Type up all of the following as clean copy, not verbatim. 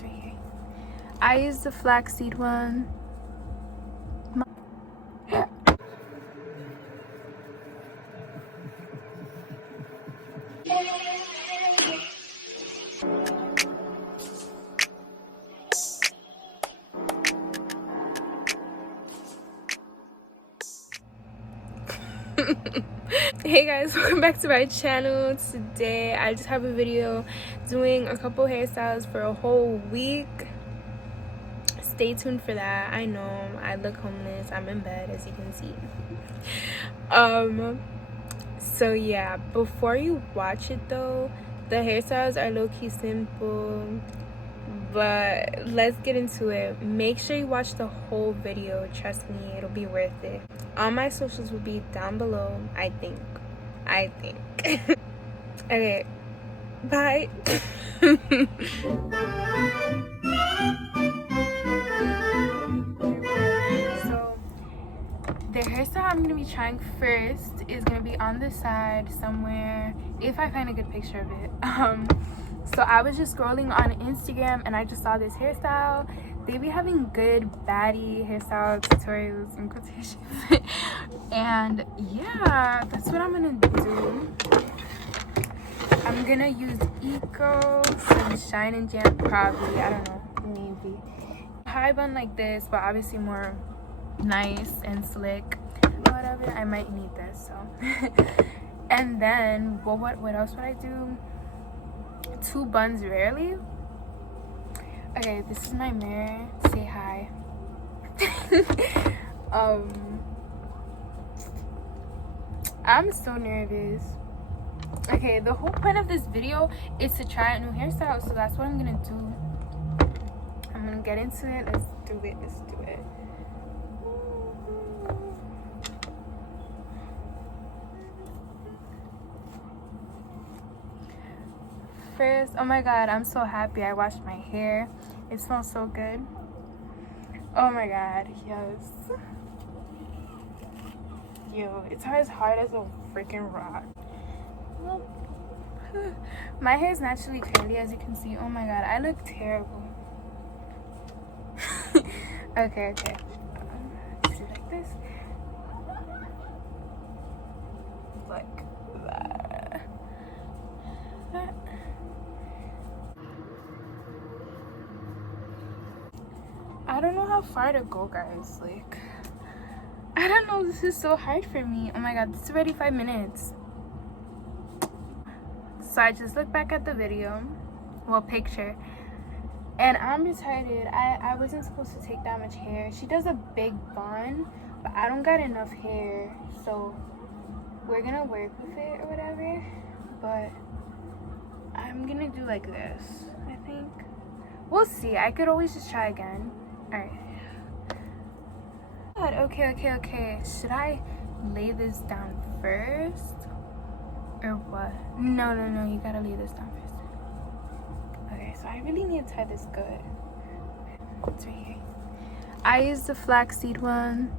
It's right here. I use the flaxseed one. Hey guys, welcome back to my channel. Today I just have a video doing a couple hairstyles for a whole week. Stay tuned for that. I know I look homeless. I'm in bed, as you can see. So yeah, before you watch it though, the hairstyles are low-key simple, but let's get into it. Make sure you watch the whole video. Trust me, it'll be worth it. All my socials will be down below. I think okay, bye. So the hairstyle I'm gonna be trying first is gonna be on the side somewhere, if I find a good picture of it. So I was just scrolling on Instagram and I just saw this hairstyle. They be having good baddie hairstyle tutorials in quotations. And yeah, that's what I'm gonna do. I'm gonna use Eco, Sunshine and Jam, probably, I don't know, maybe. High bun like this, but obviously more nice and slick. Whatever, I might need this, so. And then, what else would I do? 2 buns rarely. Okay, this is my mirror. Say hi. I'm so nervous. Okay, the whole point of this video is to try a new hairstyle, so that's what I'm gonna do. I'm gonna get into it. Let's do it. First, oh my god, I'm so happy I washed my hair. It smells so good. Oh my god, yes. Yo, it's as hard as a freaking rock. My hair is naturally curly, as you can see. Oh my god, I look terrible. okay. See, like this. Like that. I don't know how far to go, guys. Like, I don't know, this is so hard for me. Oh my god, this is already 5 minutes. So I just looked back at the video, well, picture, and I'm retarded. I wasn't supposed to take that much hair. She does a big bun, but I don't got enough hair, so we're gonna work with it or whatever. But I'm gonna do like this, I think. We'll see. I could always just try again. All right. Okay. Should I lay this down first or what? No, you gotta lay this down first. Okay, so I really need to tie this good. It's right here. I use the flaxseed one.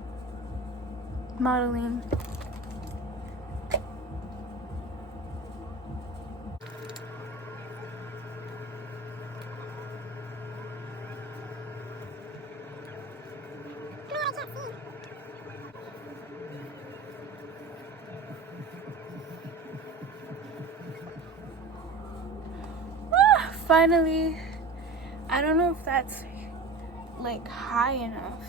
Modeling. Finally, I don't know if that's like high enough,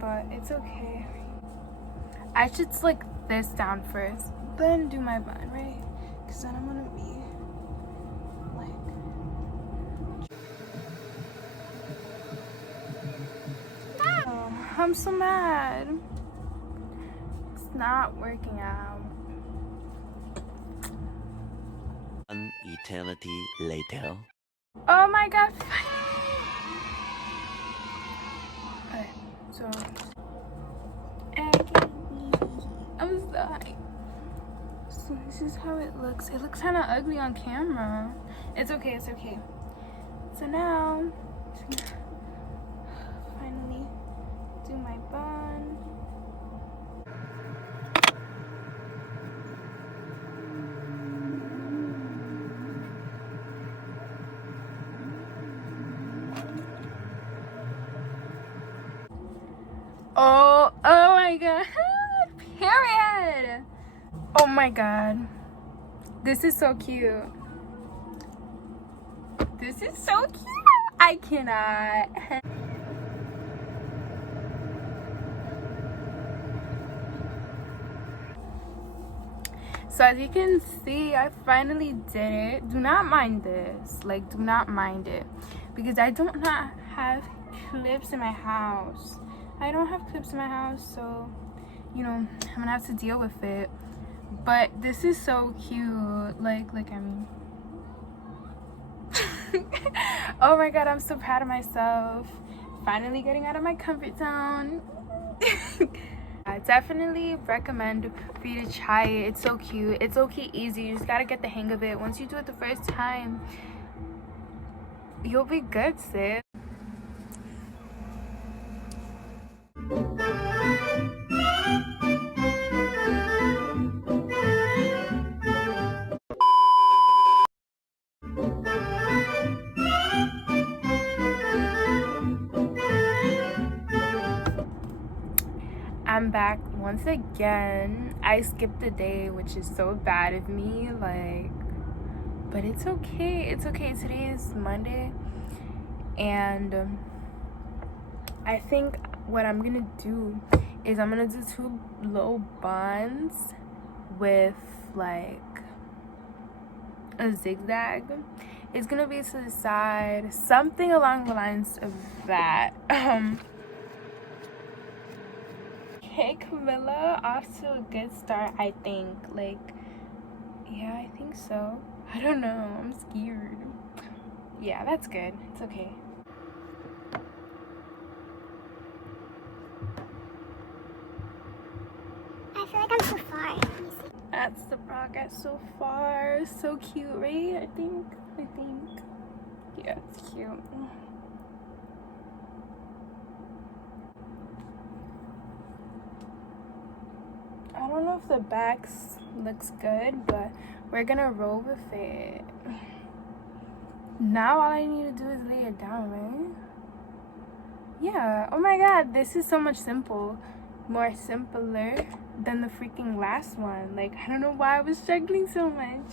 but it's okay. I should slick this down first, then do my bun, right? Because then I'm gonna be like, oh, I'm so mad. It's not working out. An eternity later. Oh my god. Okay, so I'm so hyped. So this is how it looks. It looks kind of ugly on camera. It's okay. So now I'm just gonna finally do my bun. Oh my god. Period. Oh my god. This is so cute. This is so cute. I cannot. So as you can see, I finally did it. Do not mind this. Like, do not mind it. Because I do not have clips in my house. I don't have clips in my house, so, you know, I'm gonna have to deal with it. But this is so cute. Like, look at me. Oh my god, I'm so proud of myself. Finally getting out of my comfort zone. I definitely recommend for you to try it. It's so cute. It's okay easy. You just gotta get the hang of it. Once you do it the first time, you'll be good, sis. I'm back once again. I skipped a day, which is so bad of me, like, but it's okay. It's okay. Today is Monday, and I think what I'm gonna do is I'm gonna do 2 low buns with like a zigzag. It's gonna be to the side, something along the lines of that. Okay, Camila, off to a good start, I think. Like, yeah, I think so. I don't know. I'm scared. Yeah, that's good. It's okay. I feel like I'm so far. That's the progress so far. So cute, right? I think. Yeah, it's cute. I don't know if the back looks good, but we're gonna roll with it. Now all I need to do is lay it down, right? Yeah. Oh my god, this is so much more simpler than the freaking last one. Like, I don't know why I was struggling so much.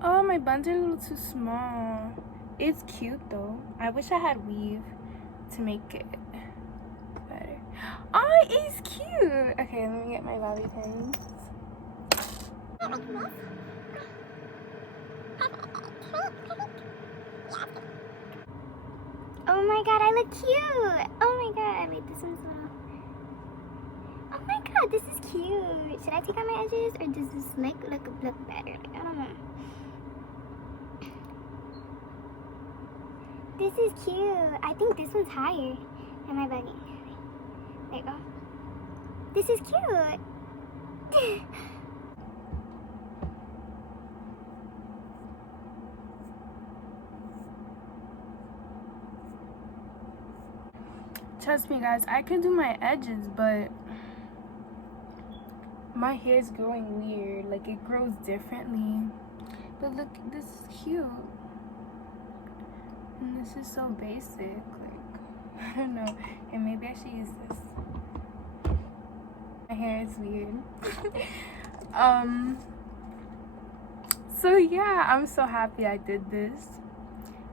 Oh, my buns are a little too small. It's cute though. I wish I had weave to make it better. Oh, it's cute. Okay, let me get my bobby pins. Oh my god, I look cute. Oh my god, wait, this one's little. Oh my god, this is cute. Should I take out my edges or does this look better? Like, I don't know. This is cute. I think this one's higher. Am I bugging? There you go. This is cute. Trust me, guys, I can do my edges, but my hair is growing weird. Like, it grows differently. But look, this is cute. And this is so basic. Like, I don't know. And maybe I should use this. My hair is weird. So yeah, I'm so happy I did this.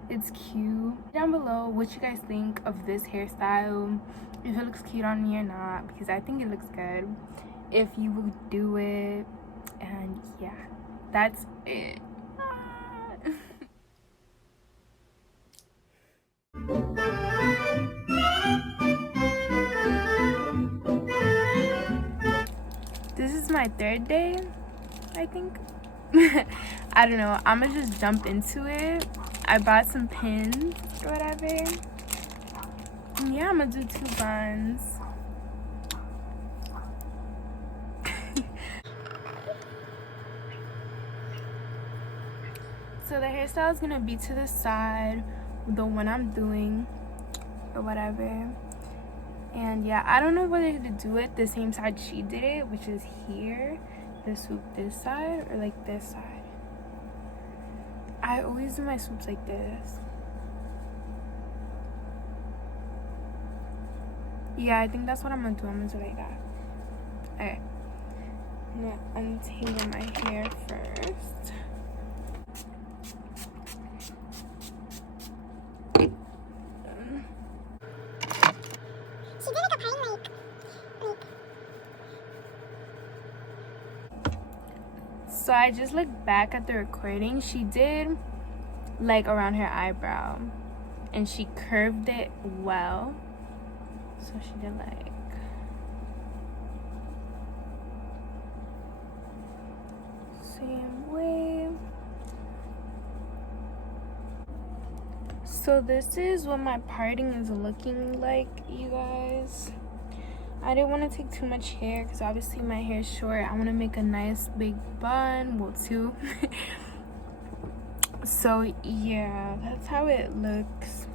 It's cute. Down below what you guys think of this hairstyle, if it looks cute on me or not, because I think it looks good. If you would do it, and yeah, that's it. This is my 3rd day, I think. I don't know. I'm gonna just jump into it. I bought some pins or whatever. And yeah, I'm gonna do 2 buns. So the hairstyle is gonna be to the side, the one I'm doing or whatever. And yeah, I don't know whether to do it the same side she did it, which is here, the swoop this side, or like this side. I always do my swoops like this. Yeah, I think that's what I'm gonna do. I'm gonna do like that. Okay, I'm gonna untangle my hair first. She did like a pine like. So I just looked back at the recording. She did like around her eyebrow, and she curved it well. So she did like same way. So this is what my parting is looking like, you guys. I didn't want to take too much hair because obviously my hair is short. I want to make a nice big bun, well, two. So yeah, that's how it looks.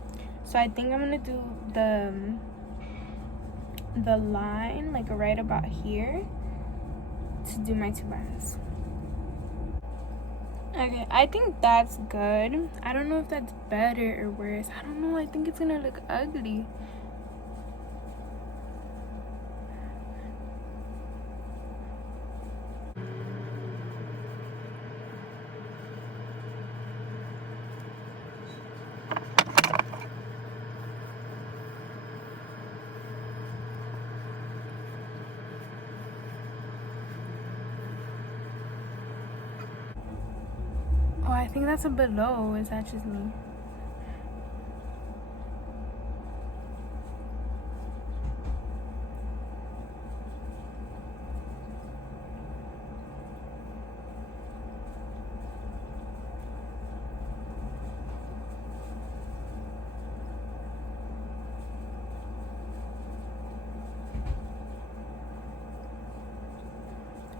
So I think I'm gonna do the line like right about here to do my two buns. Okay, I think that's good. I don't know if that's better or worse. I don't know. I think it's gonna look ugly. Oh, I think that's a bit low. Is that just me?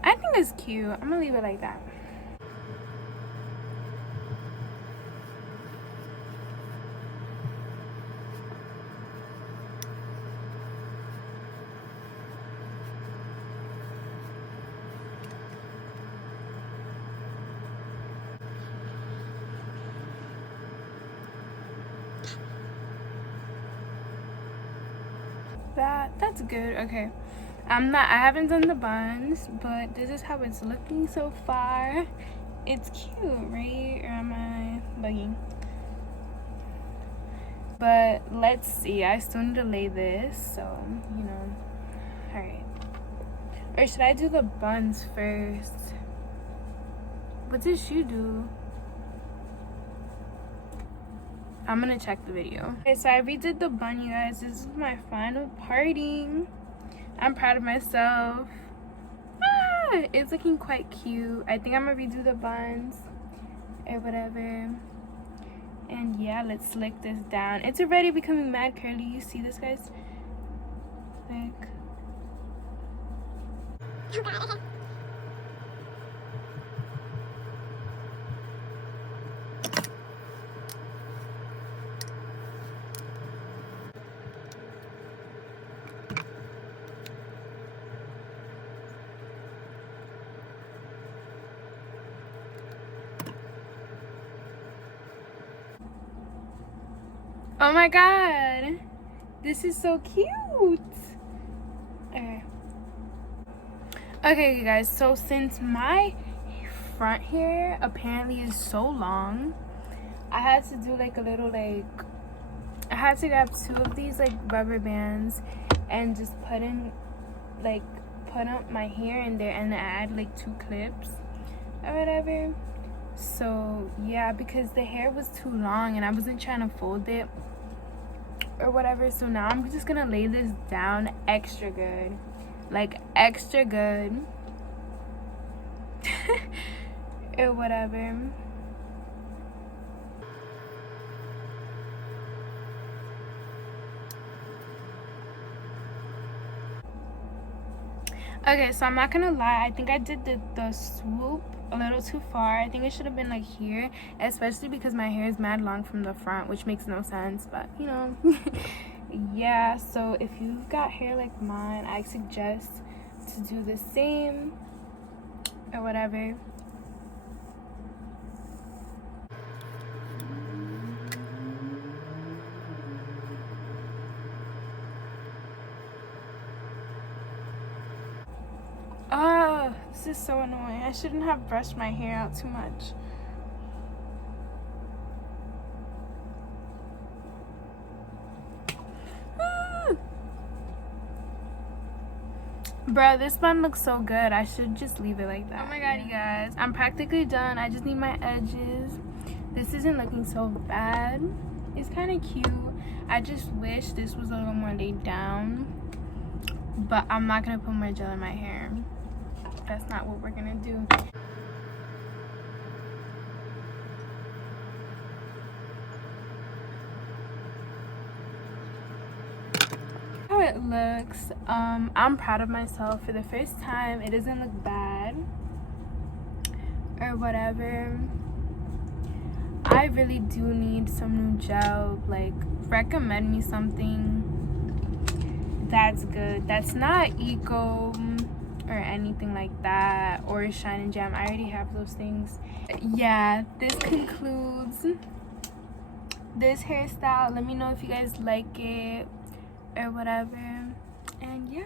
I think it's cute. I'm gonna leave it like that. That's good. Okay, I haven't done the buns, but this is how it's looking so far. It's cute, right? Or am I bugging? But let's see. I still need to lay this, so you know. All right. Or should I do the buns first? What did she do? I'm gonna check the video. Okay, so I redid the bun, you guys. This is my final parting. I'm proud of myself. Ah, it's looking quite cute. I think I'm gonna redo the buns or whatever. And yeah, let's slick this down. It's already becoming mad curly. You see this, guys? Like, oh my god, this is so cute. Okay you guys, so since my front hair apparently is so long, I had to do like a little like, I had to grab 2 of these like rubber bands and just put up my hair in there and add like 2 clips or whatever. So yeah, because the hair was too long and I wasn't trying to fold it or whatever. So now I'm just gonna lay this down extra good, like extra good or whatever. Okay, so I'm not gonna lie, I think I did the swoop a little too far. I think it should have been like here, especially because my hair is mad long from the front, which makes no sense, but you know. Yeah, so if you've got hair like mine, I suggest to do the same or whatever. Oh, this is so annoying. I shouldn't have brushed my hair out too much. Bruh, this bun looks so good. I should just leave it like that. Oh my god, you guys. I'm practically done. I just need my edges. This isn't looking so bad. It's kind of cute. I just wish this was a little more laid down. But I'm not going to put more gel in my hair. That's not what we're going to do. How it looks. I'm proud of myself. For the first time, it doesn't look bad or whatever. I really do need some new gel. Like, recommend me something that's good, that's not eco or anything like that, or shine and jam. I already have those things. Yeah, this concludes this hairstyle. Let me know if you guys like it or whatever, and yeah.